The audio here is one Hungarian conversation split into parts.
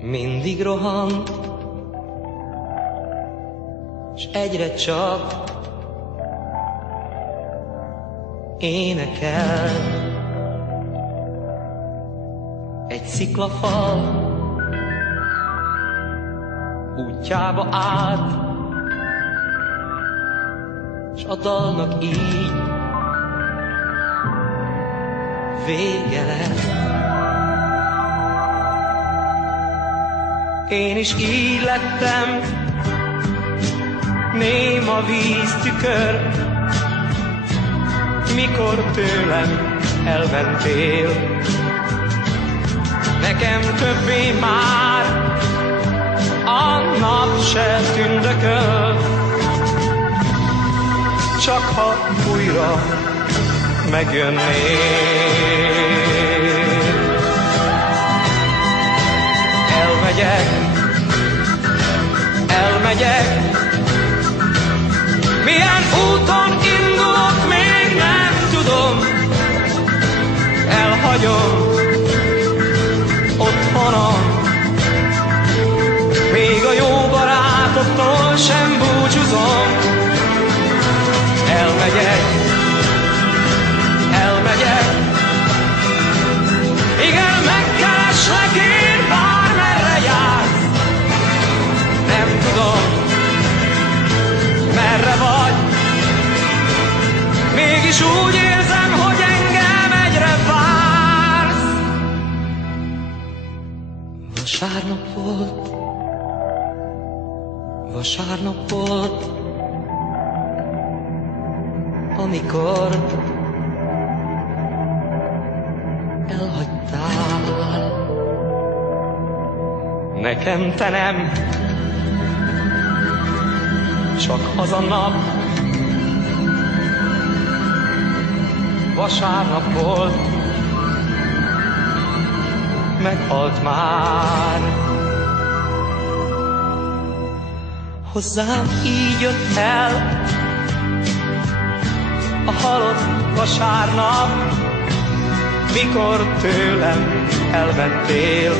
Mindig rohan, s egyre csak énekel. Egy sziklafal útjába át, s a dalnak így vége lett. Én is így lettem, néma víztükör, mikor tőlem elmentél. Nekem többé már a nap se tündököl, csak ha újra megjönnél. Elmegyek, milyen úton indulok, még nem tudom. Elhagyom otthonom, még a jó barátoktól sem búcsúzom. Elmegyek, igen, megkereslek én, bármerre jársz. Nem tudom, merre vagy, mégis úgy érzem, hogy engem egyre vársz. Vasárnap volt, amikor elhagytál. Nekem te nem, csak az a nap. Vasárnap volt, meghalt már. Hozzám így jött el a halott vasárnap, mikor tőlem elmentél.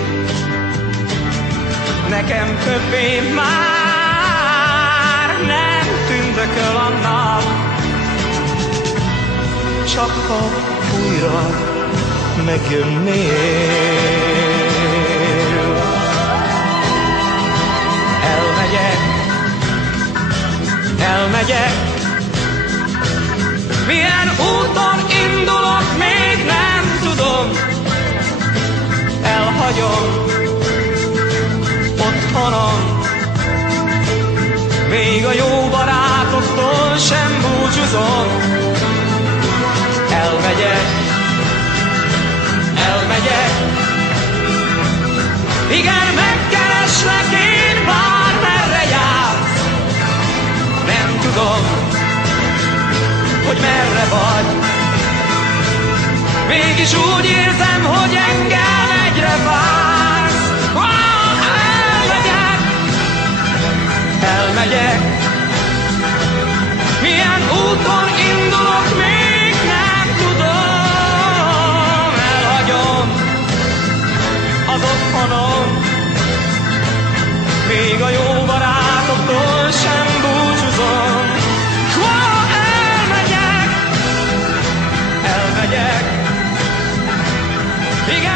Nekem többé már nem tündököl a nap, csak ha újra megjönnél. Elmegyek, milyen úton indulok, még nem tudom. Elhagyom otthonom, még a jó barátoktól sem búcsúzom. Elmegyek, igen, megkereslek én, bármerre jársz. Nem tudom, hogy merre vagy, mégis úgy érzem, hogy engem egyre vársz. Elmegyek, milyen úton indulok, még nem tudom. Elhagyom az otthonom, még a jó barátoktól sem búcsúzom. Elmegyek, igen.